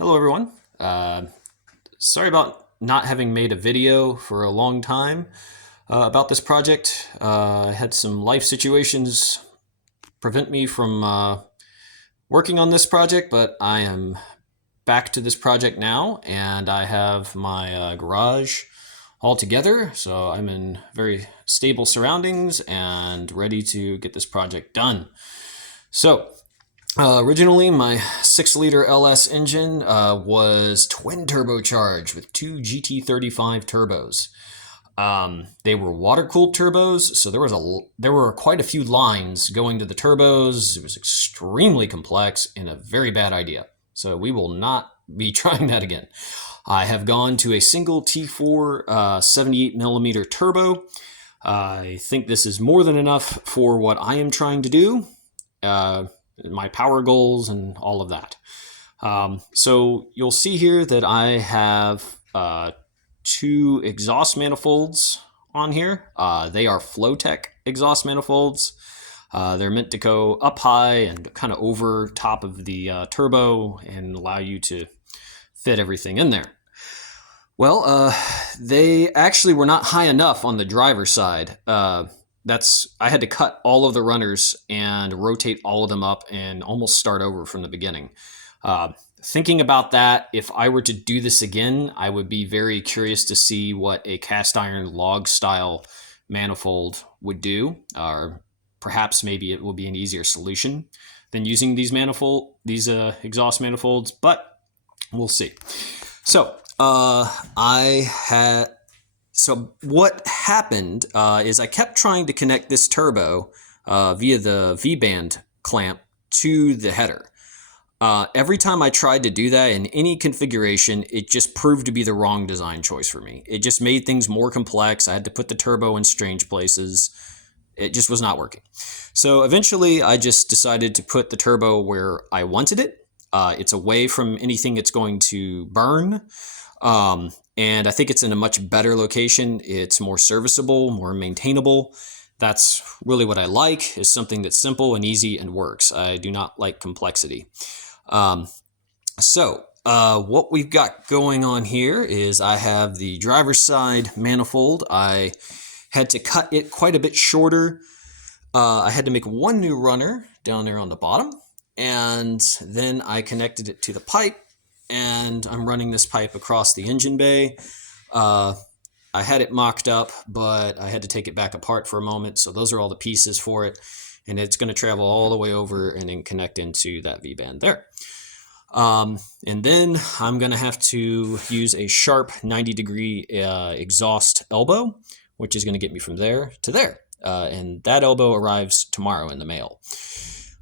Hello everyone. Sorry about not having made a video for a long time about this project. I had some life situations prevent me from working on this project, but I am back to this project now, and I have my garage all together, so I'm in very stable surroundings and ready to get this project done. So originally, my 6-liter LS engine was twin turbocharged with two GT35 turbos. They were water-cooled turbos, so there were quite a few lines going to the turbos. It was extremely complex and a very bad idea. So we will not be trying that again. I have gone to a single T4 78 millimeter turbo. I think this is more than enough for what I am trying to do. My power goals and all of that. So you'll see here that I have two exhaust manifolds on here. They are Flowtech exhaust manifolds. They're meant to go up high and kind of over top of the turbo and allow you to fit everything in there. Well, they actually were not high enough on the driver's side. I had to cut all of the runners and rotate all of them up and almost start over from the beginning. Thinking about that, if I were to do this again, I would be very curious to see what a cast iron log style manifold would do, or perhaps maybe it will be an easier solution than using these exhaust manifolds, but we'll see. So So what happened is I kept trying to connect this turbo via the V-band clamp to the header. Every time I tried to do that in any configuration, it just proved to be the wrong design choice for me. It just made things more complex. I had to put the turbo in strange places. It just was not working. So eventually I just decided to put the turbo where I wanted it. It's away from anything it's going to burn. And I think it's in a much better location. It's more serviceable, more maintainable. That's really what I like, is something that's simple and easy and works. I do not like complexity. What we've got going on here is I have the driver's side manifold. I had to cut it quite a bit shorter. I had to make one new runner down there on the bottom, and then I connected it to the pipe. And I'm running this pipe across the engine bay. I had it mocked up, but I had to take it back apart for a moment. So those are all the pieces for it. And it's going to travel all the way over and then connect into that V-band there. And then I'm going to have to use a sharp 90-degree exhaust elbow, which is going to get me from there to there. And that elbow arrives tomorrow in the mail.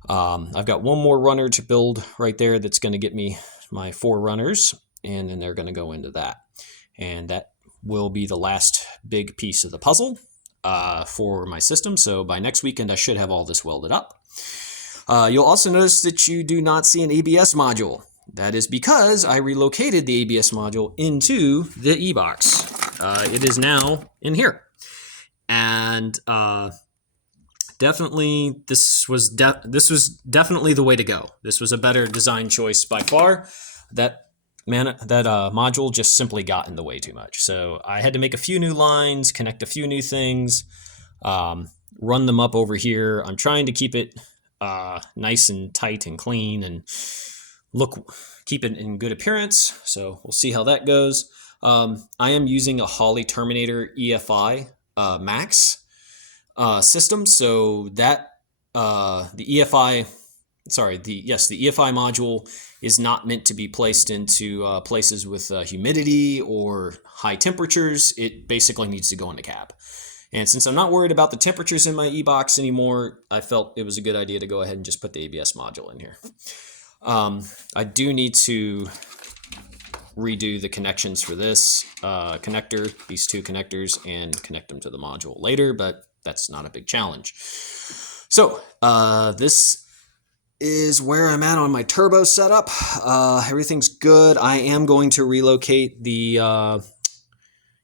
I've got one more runner to build right there that's going to get me my 4 runners, and then they're going to go into that. And that will be the last big piece of the puzzle for my system. So by next weekend, I should have all this welded up. You'll also notice that you do not see an ABS module. That is because I relocated the ABS module into the e-box. It is now in here. And definitely, this was definitely the way to go. This was a better design choice by far. That module just simply got in the way too much. So I had to make a few new lines, connect a few new things, run them up over here. I'm trying to keep it nice and tight and clean and keep it in good appearance. So we'll see how that goes. I am using a Holley Terminator EFI Max system, so that the EFI module is not meant to be placed into places with humidity or high temperatures. It basically needs to go in the cab. And since I'm not worried about the temperatures in my e-box anymore, I felt it was a good idea to go ahead and just put the ABS module in here. I do need to redo the connections for this connector, these 2 connectors, and connect them to the module later, but that's not a big challenge. So this is where I'm at on my turbo setup. Everything's good. I am going to relocate the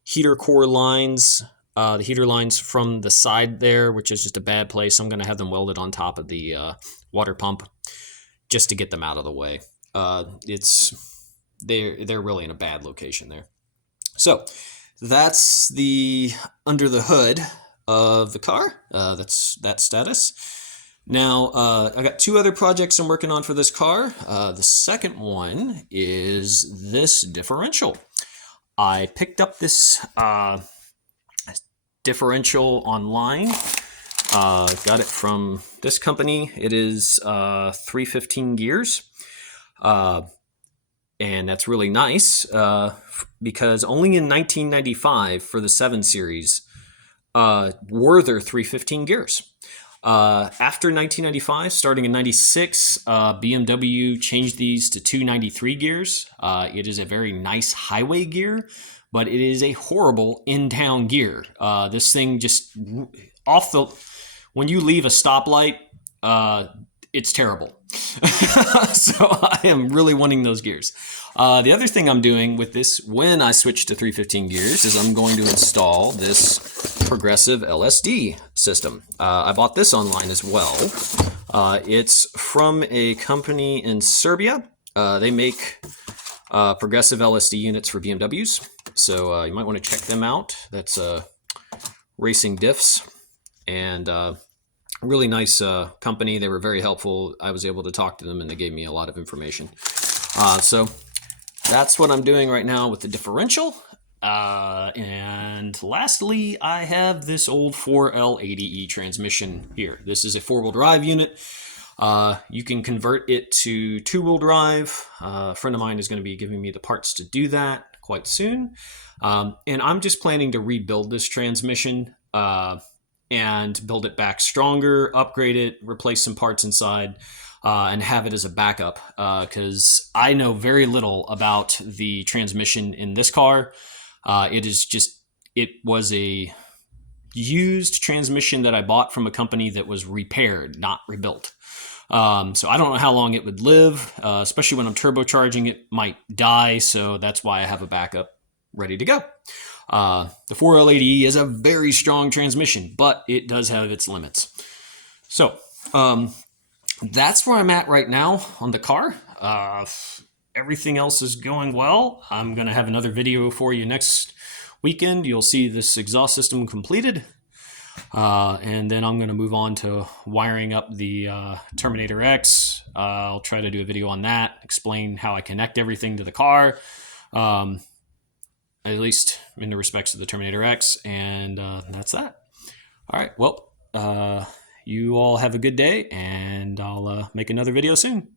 heater core lines, the heater lines from the side there, which is just a bad place. I'm going to have them welded on top of the water pump just to get them out of the way. It's they're really in a bad location there. So that's the under the hood of the car. That's that status. Now, I got two other projects I'm working on for this car. The second one is this differential. I picked up this differential online. Got it from this company. It is 315 gears. And that's really nice because only in 1995 for the 7 Series were there 315 gears. After 1995, starting in 96, BMW changed these to 293 gears. It is a very nice highway gear, but it is a horrible in-town gear. This thing just when you leave a stoplight, it's terrible. So I am really wanting those gears. The other thing I'm doing with this when I switch to 315 gears is I'm going to install this progressive LSD system. I bought this online as well. It's from a company in Serbia. They make progressive LSD units for BMWs. So you might want to check them out. That's Racing Diffs. And really nice company. They were very helpful. I was able to talk to them and they gave me a lot of information. So that's what I'm doing right now with the differential. And lastly, I have this old 4L80E transmission here. This is a 4-wheel drive unit. You can convert it to 2-wheel drive. A friend of mine is going to be giving me the parts to do that quite soon. And I'm just planning to rebuild this transmission and build it back stronger, upgrade it, replace some parts inside, and have it as a backup. Because I know very little about the transmission in this car. It was a used transmission that I bought from a company that was repaired, not rebuilt. So I don't know how long it would live, especially when I'm turbocharging it might die. So that's why I have a backup ready to go. The 4L80E is a very strong transmission, but it does have its limits. So that's where I'm at right now on the car. Everything else is going well. I'm going to have another video for you next weekend. You'll see this exhaust system completed. And then I'm going to move on to wiring up the Terminator X. I'll try to do a video on that, explain how I connect everything to the car. At least in the respects of the Terminator X, and that's that. All right, well, you all have a good day, and I'll make another video soon.